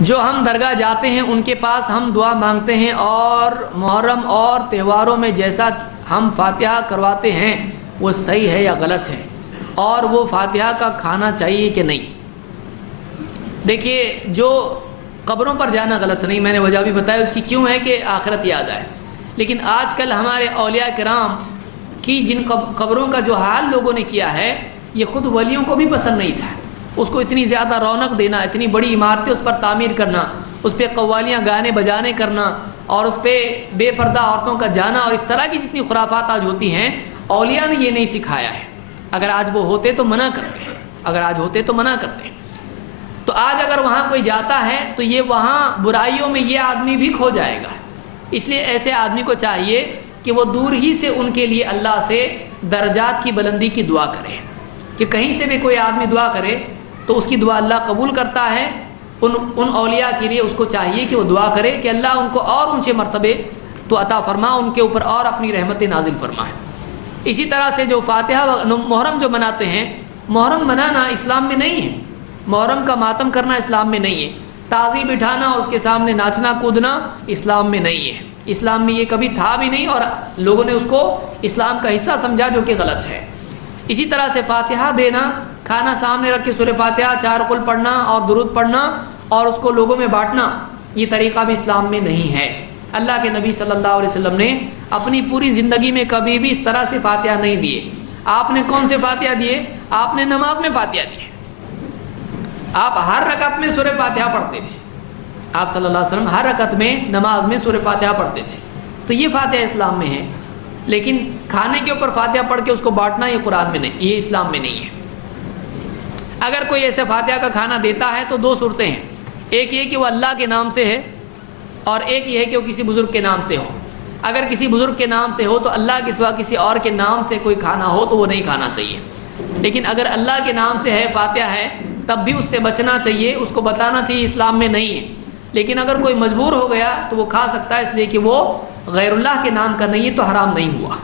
جو ہم درگاہ جاتے ہیں ان کے پاس ہم دعا مانگتے ہیں، اور محرم اور تہواروں میں جیسا ہم فاتحہ کرواتے ہیں وہ صحیح ہے یا غلط ہے، اور وہ فاتحہ کا کھانا چاہیے کہ نہیں؟ دیکھیے، جو قبروں پر جانا غلط نہیں، میں نے وجہ بھی بتایا اس کی کیوں ہے کہ آخرت یاد آئے، لیکن آج کل ہمارے اولیاء کرام کی جن قبروں کا جو حال لوگوں نے کیا ہے یہ خود ولیوں کو بھی پسند نہیں تھا۔ اس کو اتنی زیادہ رونق دینا، اتنی بڑی عمارتیں اس پر تعمیر کرنا، اس پہ قوالیاں گانے بجانے کرنا، اور اس پہ بے پردہ عورتوں کا جانا، اور اس طرح کی جتنی خرافات آج ہوتی ہیں، اولیاء نے یہ نہیں سکھایا ہے۔ اگر آج وہ ہوتے تو منع کرتے ہیں، اگر آج ہوتے تو منع کرتے ہیں۔ تو آج اگر وہاں کوئی جاتا ہے تو یہ وہاں برائیوں میں یہ آدمی بھی کھو جائے گا۔ اس لیے ایسے آدمی کو چاہیے کہ وہ دور ہی سے ان کے لیے اللہ سے درجات کی بلندی کی دعا کرے، کہ کہیں سے بھی کوئی آدمی دعا کرے تو اس کی دعا اللہ قبول کرتا ہے۔ ان اولیاء کے لیے اس کو چاہیے کہ وہ دعا کرے کہ اللہ ان کو اور اونچے مرتبے تو عطا فرما، ان کے اوپر اور اپنی رحمت نازل فرمائے۔ اسی طرح سے جو فاتحہ محرم جو مناتے ہیں، محرم منانا اسلام میں نہیں ہے، محرم کا ماتم کرنا اسلام میں نہیں ہے، تعزیہ بٹھانا اور اس کے سامنے ناچنا کودنا اسلام میں نہیں ہے، اسلام میں یہ کبھی تھا بھی نہیں، اور لوگوں نے اس کو اسلام کا حصہ سمجھا، جو کہ غلط ہے۔ اسی طرح سے فاتحہ دینا، کھانا سامنے رکھ کے سورہ فاتحہ 4 قل پڑھنا اور درود پڑھنا اور اس کو لوگوں میں بانٹنا، یہ طریقہ بھی اسلام میں نہیں ہے۔ اللہ کے نبی صلی اللہ علیہ وسلم نے اپنی پوری زندگی میں کبھی بھی اس طرح سے فاتحہ نہیں دیے۔ آپ نے کون سے فاتحہ دیے؟ آپ نے نماز میں فاتحہ دیے۔ آپ ہر رکعت میں سورہ فاتحہ پڑھتے تھے، آپ صلی اللہ علیہ وسلم ہر رکعت میں نماز میں سورہ فاتحہ پڑھتے تھے، تو یہ فاتحہ اسلام میں ہے۔ لیکن کھانے کے اوپر فاتحہ پڑھ کے اس کو بانٹنا یہ قرآن میں نہیں، یہ اسلام میں نہیں ہے۔ اگر کوئی ایسے فاتحہ کا کھانا دیتا ہے تو 2 صورتیں ہیں، ایک یہ کہ وہ اللہ کے نام سے ہے، اور ایک یہ ہے کہ وہ کسی بزرگ کے نام سے ہو۔ اگر کسی بزرگ کے نام سے ہو تو اللہ کے سوا کسی اور کے نام سے کوئی کھانا ہو تو وہ نہیں کھانا چاہیے، لیکن اگر اللہ کے نام سے ہے، فاتحہ ہے، تب بھی اس سے بچنا چاہیے، اس کو بتانا چاہیے اسلام میں نہیں ہے۔ لیکن اگر کوئی مجبور ہو گیا تو وہ کھا سکتا ہے، اس لیے کہ وہ غیر اللہ کے نام کا نہیں ہے تو حرام نہیں ہوا۔